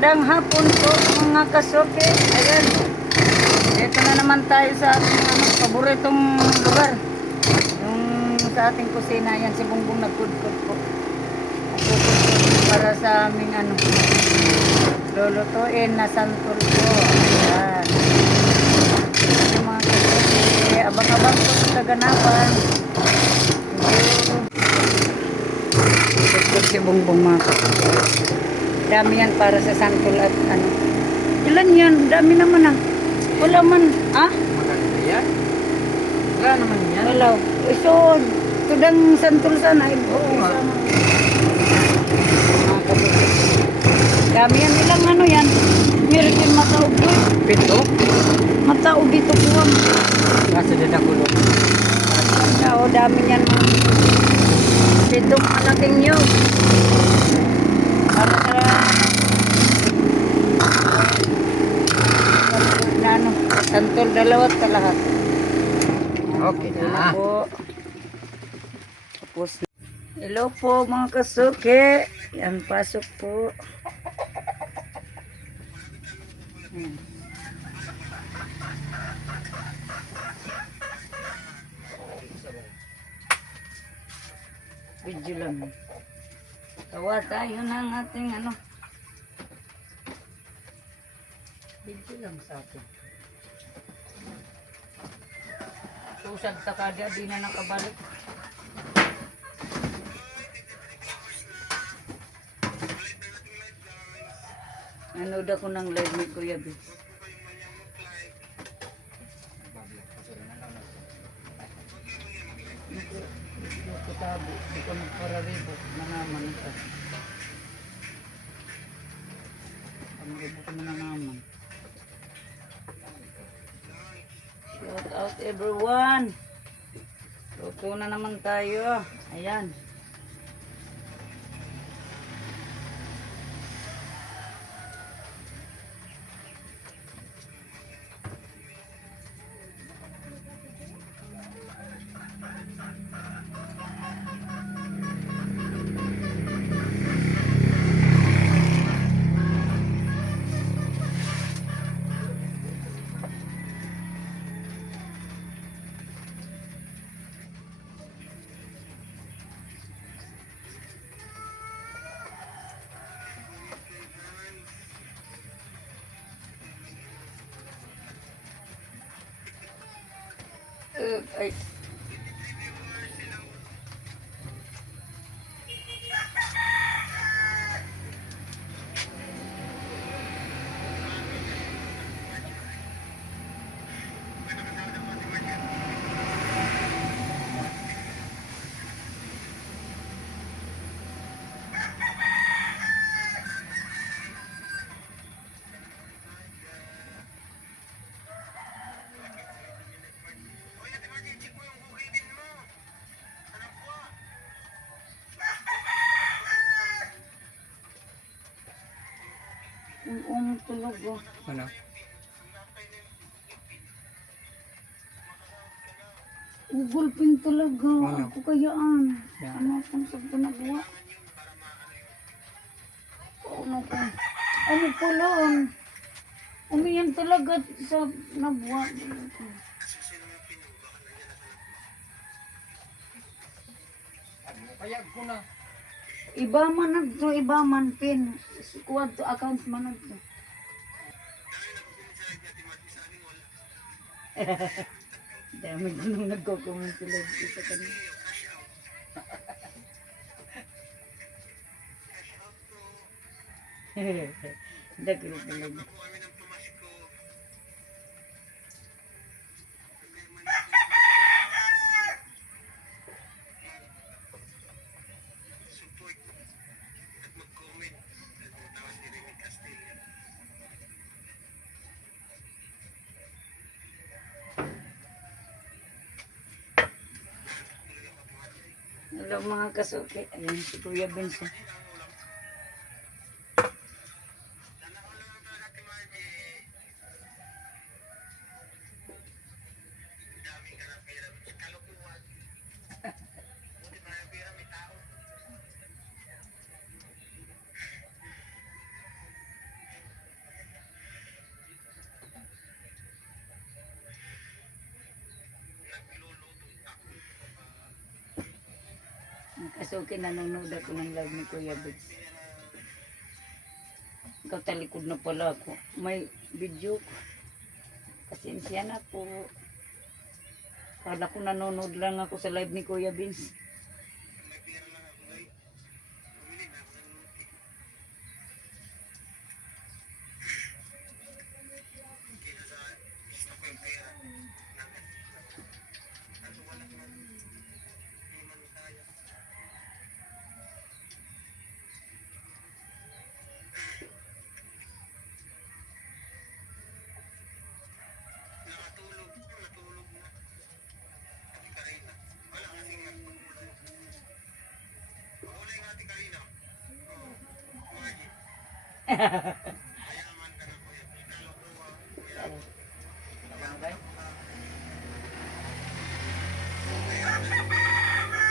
Magandang hapon po mga kasuki. Ayan. Ito na naman tayo sa ating paboritong lugar. Yung sa ating kusina. Ayan si Bongbong nagkudkod po. Nagkudkod para sa aming lulutuin na santol po. Ayan. Yung mga kasuki. Abang-abang po sa kaganapan. Nagkudkod si Bongbong mga kasuki. Dami yan para sa santol at Ilan yan? Dami naman Wala man. Maganda yan. Wala naman yan. Wala. So, tudang santol sana. Oo nga. Dami yan. Ilang yan? Meron din mataog ko. Pito? Mataog dito po. Nasa dadakulo. Oo, dami yan. Pitong malaking nyo. Santol dalawat ka lahat. Okay na. Po. Tapos, hello po mga kasuki. Yan, pasok po. Video lang. Tawa tayo ng ating video lang sa atin. Susad ta kada, di na nakabalik. Nanood ako ng live ni Kuya B. Kitabi, di ko nagpararibo na naman ito. Pangribo ko na naman. Shout out everyone. Luto na naman tayo. Ayan. Ay. Tulog ko. Ano? Ugulpin talaga. Ano? Ako kayaan. Yeah. Ano akong sa ginagawa? Ano ko? Ano ko lang? Umiyan talaga sa nagwa. Payag ko na. Iba man nagto, iba man pin. Kuwad to account man nagto. Dami ko nung nagko-comment sila sa kanila. Dagro talaga. Hello mga kasuki. Ayan si Kuya Benson. Kasuke, nanonood ako ng live ni Kuya Bits. Ikaw talikod na pala ako. May video. Pasensya na po. Kala ko nanonood lang ako sa live ni Kuya Vince.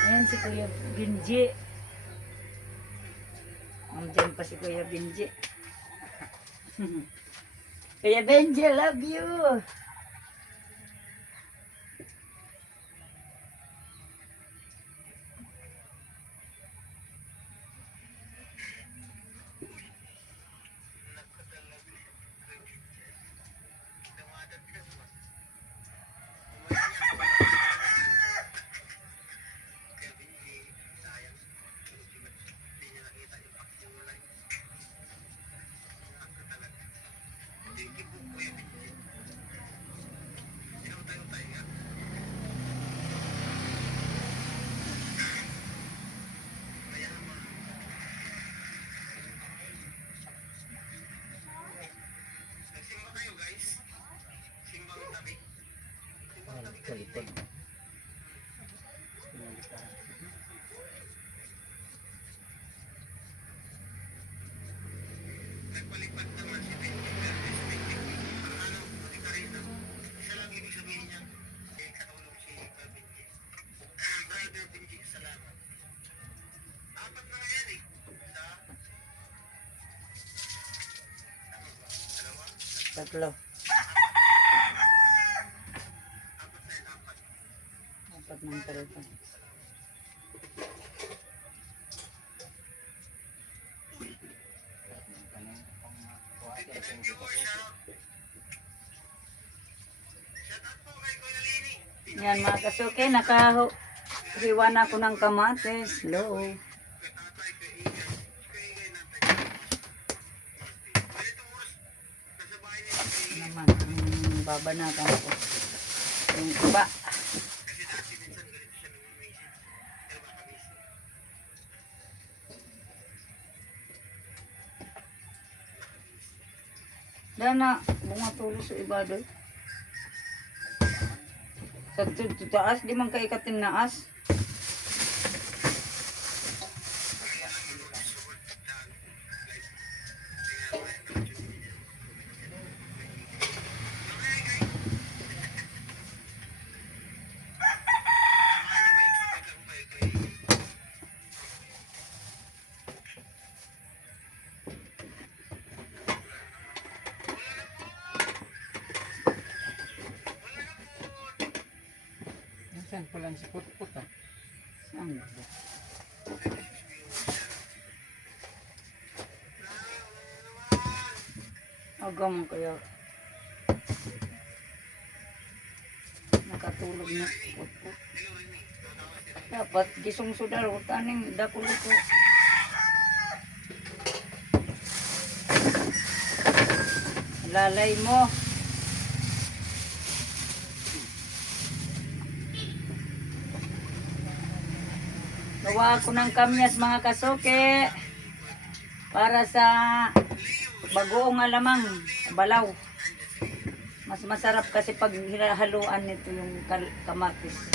Ayan si Kuya Binji. Nandiyan pa si Kuya Binji. Kuya Binji, I love you. Likod. Nagpalipad naman si Benji Verdes, Benji ano, Ate Karina. Isa lang ibig sabihin niya, katulong si Benji. Brother Benji, salamat. Apat na nga yan eh. Tama ba? Dalawa? Tatlo. Apat na yan, apat. Apat ng telephone. Viewers, shout out po kay Kuya Lini. Yan mga kasuke, nakahiwa na ako ng kamatis. Hello. Kay tatay, kay Igay natin. Ganito mo, nasa bahay niya si Igay. Naman, babanatan ko. Yung iba. Kasi dati minsan ganito siya nag-message. Pero baka busy. Dana, bunga tulo sa iba doy. Sa taas, di man kay katinaas. Saan pa lang si Putput ah? Saan ba? Agam kaya. Nakatulog na. Dapat gisong sudar utaning dakulo ko. Lalay mo. Gawa ako ng kamyas mga kasuke para sa bagoong alamang balaw. Mas masarap kasi pag haluan nito yung kamatis.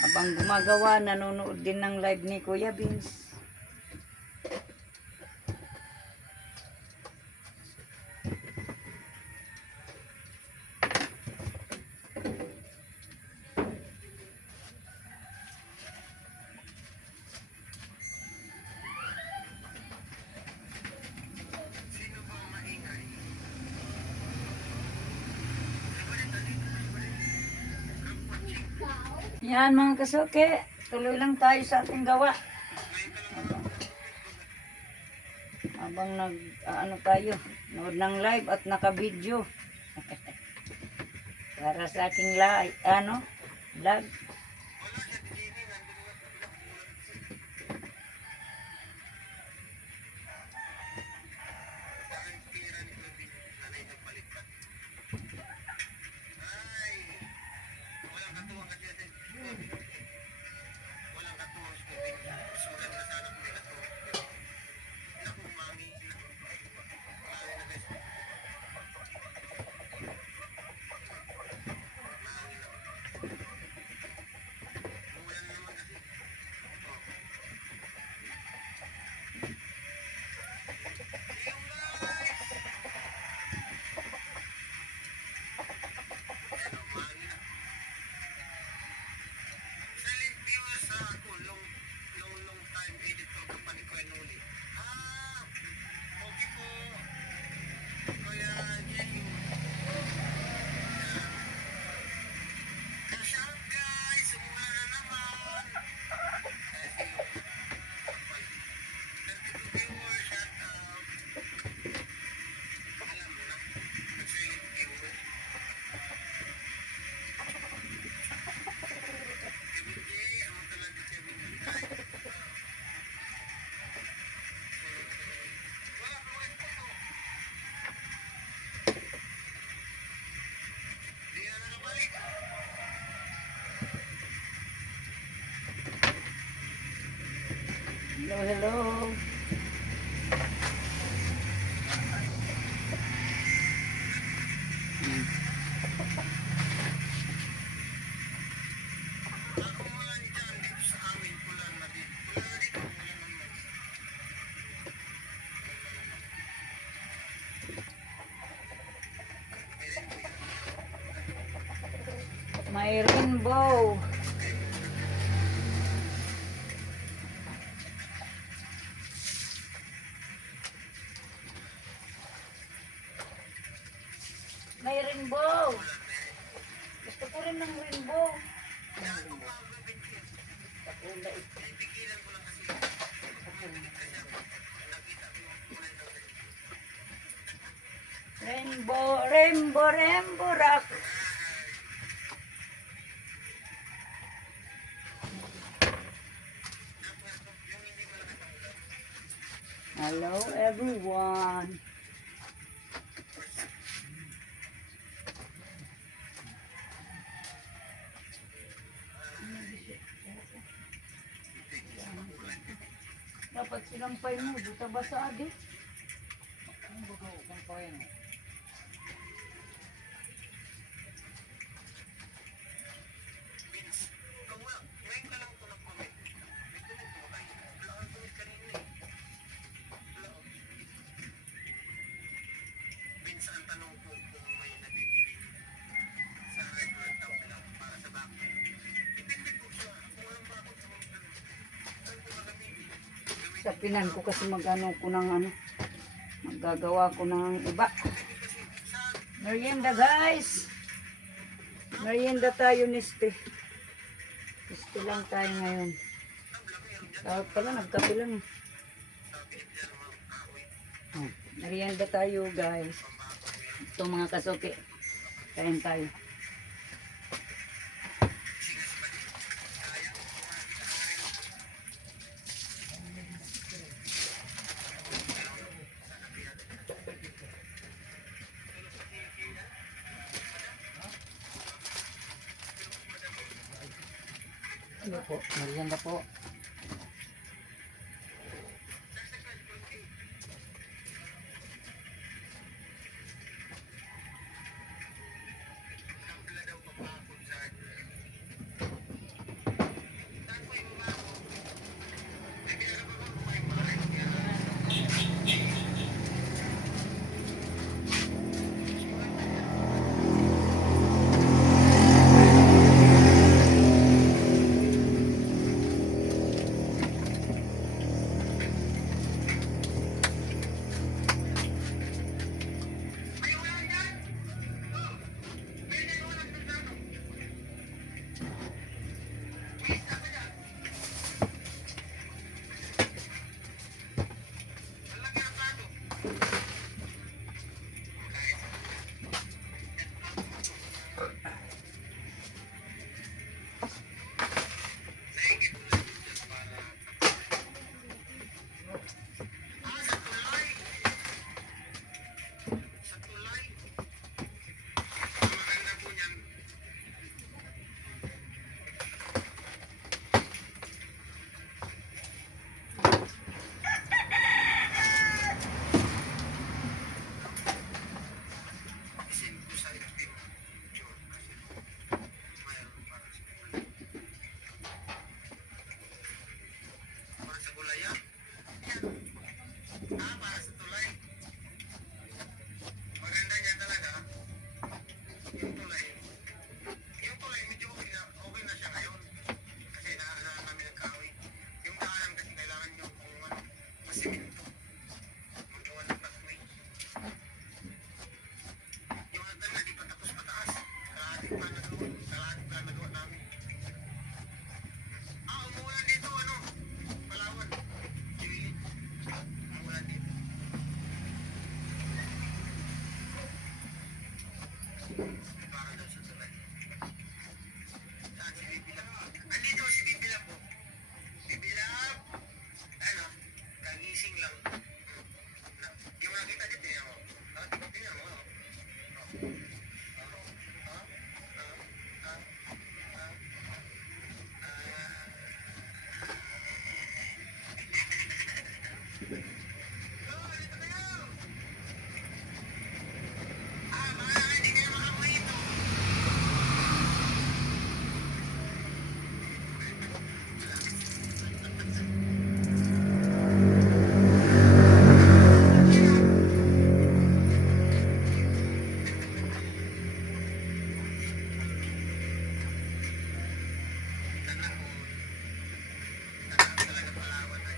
Habang gumagawa, nanonood din ng live ni Kuya Vince. Yan mga kasuke, tuloy lang tayo sa ating gawa. Habang nag, ano tayo, nood ng live at naka-video. Para sa ating live, vlog. Silent viewers sa ako, long time editor company ko yan uli. Okay po. Kuya Jing. Cash out guys, simula na naman. Viewers, shout out. Alam mo na, silent viewers. Kevin J, ako talaga Kevin J. Wala pa ulit po to. Di na nakabalik. Hello, hello. Ako ulan dyan dito sa amin, ulan na dito. Ulan na dito, ulan naman. May rainbow. May rainbow. Gusto ko rin ng rainbow. Pipigilan ko lang kasi. Rainbow, rainbow, rainbow rock. Hello everyone. Dapat sinampay mo, buta basa adi. Ang bago, kung kaya mo. Vince, wala. Ngayon ka lang ito nag-comment. May comment mo tayo. Wala kang comment kanina eh. Wala ko. Vince, ang tanong ko kung may nabibili sa regular tao lang para sa bako. Depende po siya. Kung walang bako, saan ko gagamitin? Sa pinan ko kasi mag-ano ko ng maggagawa ko ng iba. Merienda guys. Merienda tayo niste. Niste lang tayo ngayon. Tawag pala, nagkape lang eh. Oh, merienda tayo guys. Ito mga kasuki. Kain tayo. Ano po? Merienda po. Para daw sa tulay. Saan si Bibi Lab? Andito si Bibi Lab po. Bibi Lab! Ano? Kagising lang. Hindi mo nakita dito eh. Tingnan mo. Hindi kayo makamuhi ito. Talaga palawan na.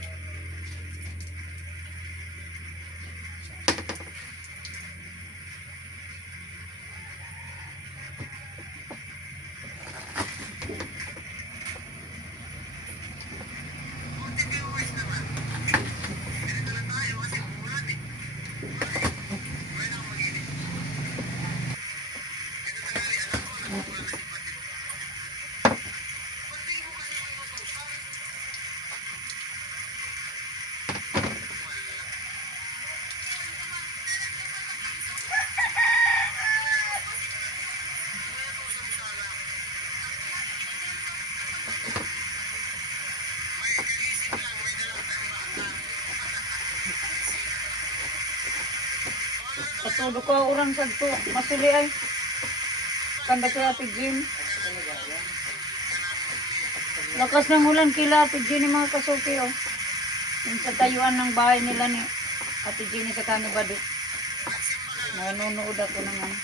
Konti viewers naman. Ganito lang tayo kasi umulan eh. Wala na akong mag-init. Ganito tangali, alam ko, nagmumula na si Patit. Ba't di mo kasi ako inutusan? Wala. Inutusan mo sana. May kagising lang, may dalang tayong bata. Patulo ko orang sagto. Masuli ay. Kanda kay Ate Jean. Lakas ng ulan kila Ate Jean mga kasuki oh. Yung sa tayuan ng bahay nila ni Ate Jean sa kanibado. Nanonood ako ng ano.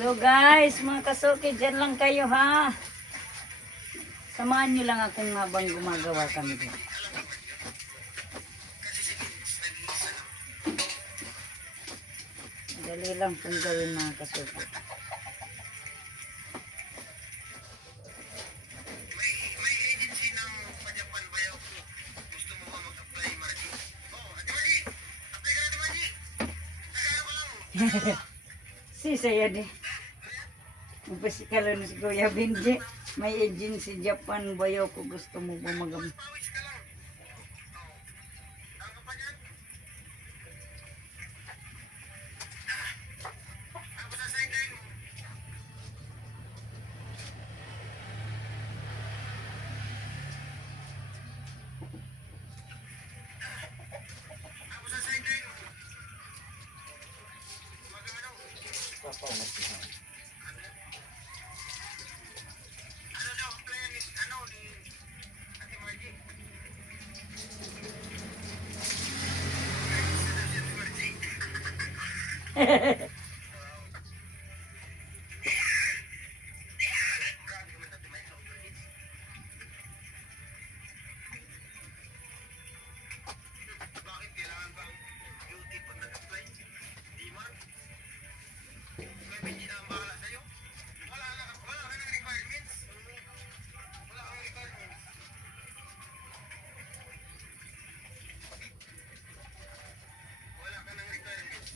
Hello guys, mga kasuki, dyan lang kayo ha. Samahan nyo lang akong habang gumagawa kami dito. Dali lang pong gawin mga kasuki. May agency ng Japan bayaw ko. Gusto mo ba mag-apply, Margie? Oh, Ate Margie! Apply ka na, Ate Margie! Nagano ka lang. Si saya di. Magpasikalo na si Kuya Benji. May agency Japan bayaw ko gusto mo bumagam. Pawis ka lang. Oh. Saan ka pa dyan? Ako sa sideline mo. Ako sa sideline mo. Magano? Ano? Grabe naman natin may overheats. Bakit kailangan ba ang beauty pag nag-apply? Di man. May hindi na ang bahala sa'yo. Wala ka ng requirements. Wala kang requirements. Wala ka ng requirements.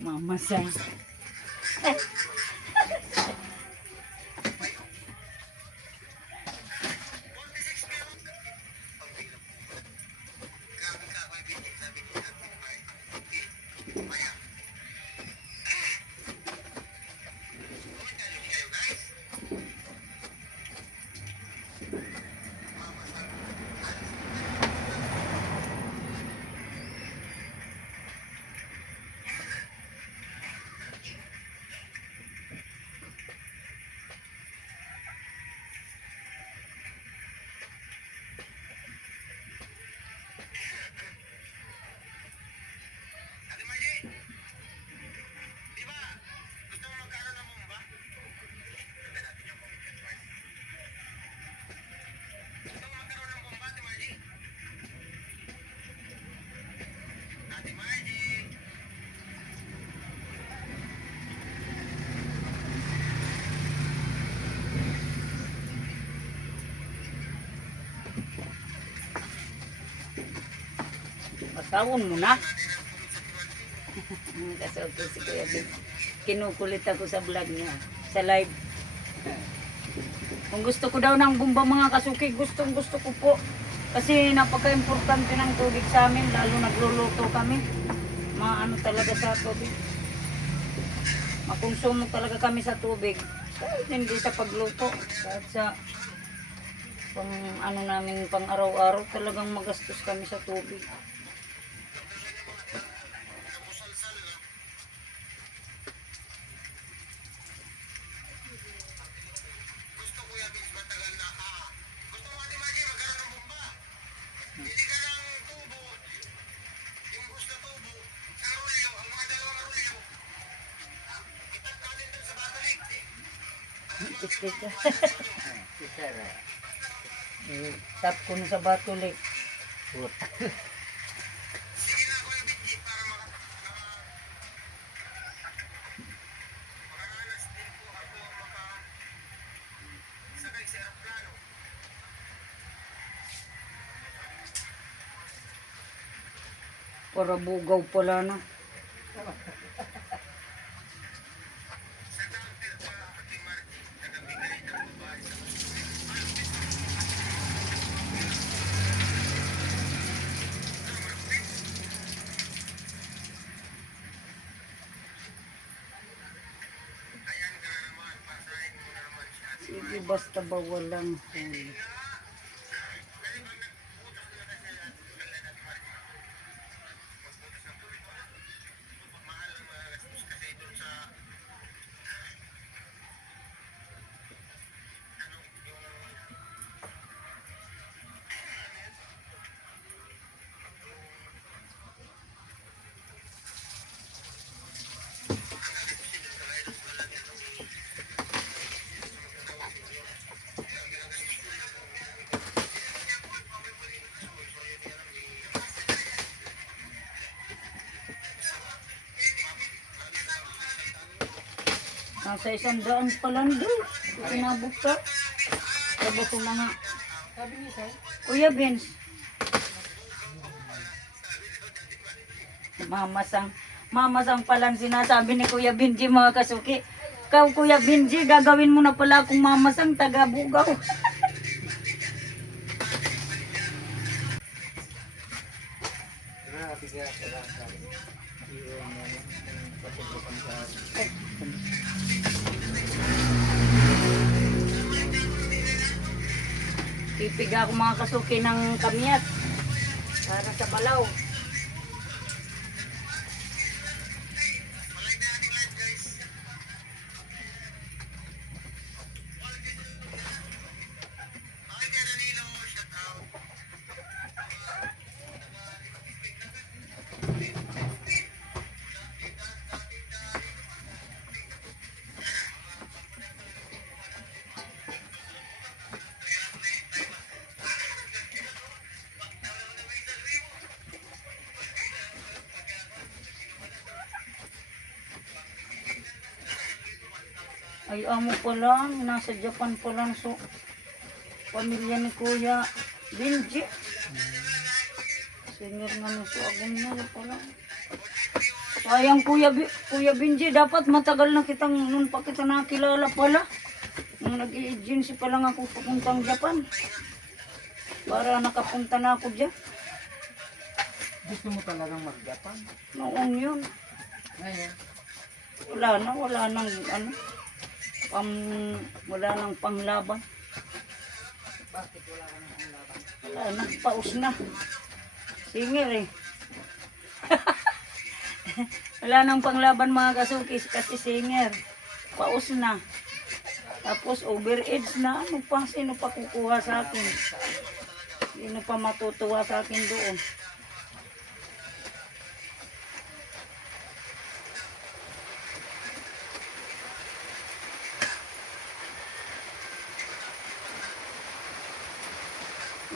Mama Sang. 46 meron. Ang bilang po. Grabe ka, may binti. Sabi ko natin, Maya. Komentado niyo kayo, guys. Mama, sabi. Ate Margie, di ba? Gusto mo magkaroon ng bomba? Ganda natin yung bomba, Ate Margie. Gusto mo magkaroon ng bomba, Ate Margie? Ate Margie. Patawon mo na. Kasoto si Kuya Bin. Kinukulit ako sa vlog niya. Sa live. Kung gusto ko daw ng bomba mga kasuki, gustong gusto ko po. Kasi napaka-importante ng tubig sa amin, lalo nagluluto kami. Maano talaga sa tubig. Makonsumo talaga kami sa tubig. Kahit hindi sa pagluto. Kahit sa pang ano namin pang araw-araw talagang magastos kami sa tubig. Namusalsal na. Gusto Kuya Vince matagal na gusto mo Ate Margie magkaroon ng bomba. Hindi ka ng tubo. Yung gusto tubo. Sa rulyo, ang mga dalawang rulyo. Itat natin dun sa batulik. Tap ko na sa batulik. Sige na Kuya Vince para makaranas din po ako sakay sa aeroplano. Para bugaw pala na. Sa counter pa, Ate Margie, nagabigay ng babae sa ayan ka na naman, pasahin mo na naman siya. Sige, basta ba walang huli. Kasi pag nagbutas na kasi tugal na Ate Margie, magbutas ng tubig pa. Mahal ang mga gastos kasi doon sa ano, yung Nasa 100 pala doon. Inabot ka. Tapos yung mga... Kuya Vince. Mamasang pala sinasabi ni Kuya Benji mga kasuki. Ikaw Kuya Benji, gagawin mo na pala akong mamasang taga-bugaw. Grabe ka sa iyo mo yung patutukan sa Pipig ako mga kasuki ng kamyat. Para sa balaw. malay na ating live guys. Okay kaya Danilo, shout out. Ay, amo pa lang. Nasa Japan pa lang. So, pamilya ni Kuya Benji. Senior nga nung suagon na pa lang. Sayang Kuya Benji, dapat matagal na kitang, nun pa kita nakilala pala. Nung nag-i-agency pa lang ako papuntang Japan. Para nakapunta na ako dyan. Gusto mo talagang mag-Japan? Noong yun. Ngayon? Wala nang ano. Wala nang panglaban. Bakit wala ka nang laban? Wala nang paus na. Singer eh. Wala nang panglaban mga kasukis kasi singer. Paus na. Tapos overage na. Ano pa? Sino pa kukuha sa akin? Sino pa matutuwa sa akin doon?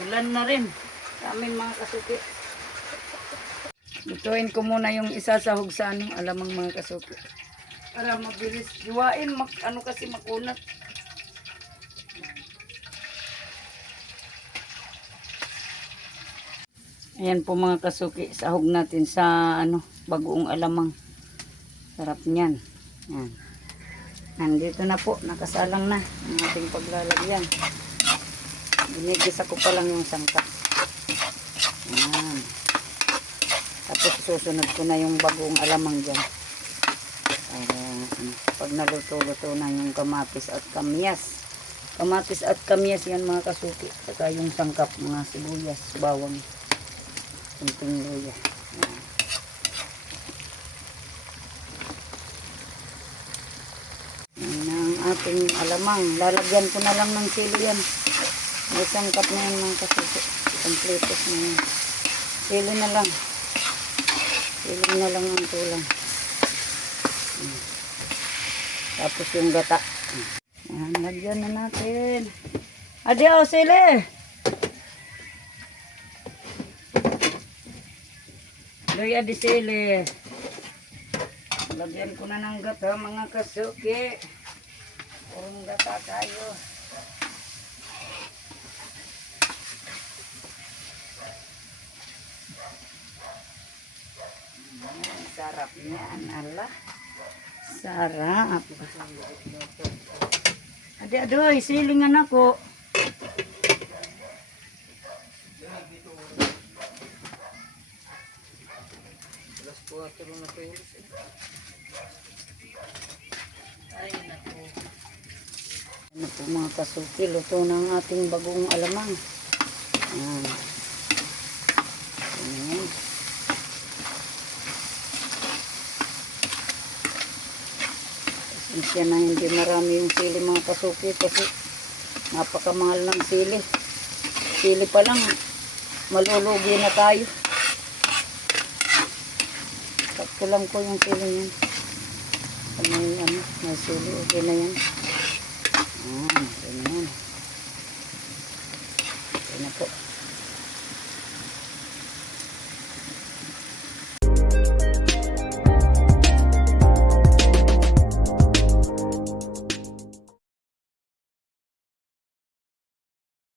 Ulan na rin sa amin mga kasuki. Lutuin ko muna yung isasahog sa ano, alamang mga kasuki. Para mabilis juwain, ano kasi makunat. Ayan po mga kasuki, sahog natin sa ano, bagoong alamang. Sarap niyan. Ayan. Nandito na po, nakasalang na ang ating paglalagyan. Binigisa ko pa lang yung sangka. Ayan. Tapos susunod ko na yung bagong alamang dyan. Para pag naluto-luto na yung kamatis at kamyas. Kamatis at kamyas yan mga kasuki. Saka yung sangkap, mga sibuyas, bawang, kunting luya. Ayan. Yan ang ating alamang. Lalagyan ko na lang ng sili yan. May sangkap na yan mga kasuki. Kompletos na yan. Sili na lang. Sili na lang ang tulang. Tapos yung gata. Yan, lagyan na natin. Adios, sili! Luya di sili. Lagyan ko na ng gata mga kasuki. Purong gata tayo. Sarap niyan, ala. Sarap. Adoy, silingan ako. Alas 4 na po yun. Ay, naku. Ano po mga kasuki, luto ng ating bagong alamang. Ayan. Ayan. Pasensya na hindi marami yung sili mga kasuki kasi napakamahal ng sili. Sili pa lang, malulugi na tayo. Sakto lang po yung sili niyan. May sili, okay na yan. Okay na yan. Okay na po.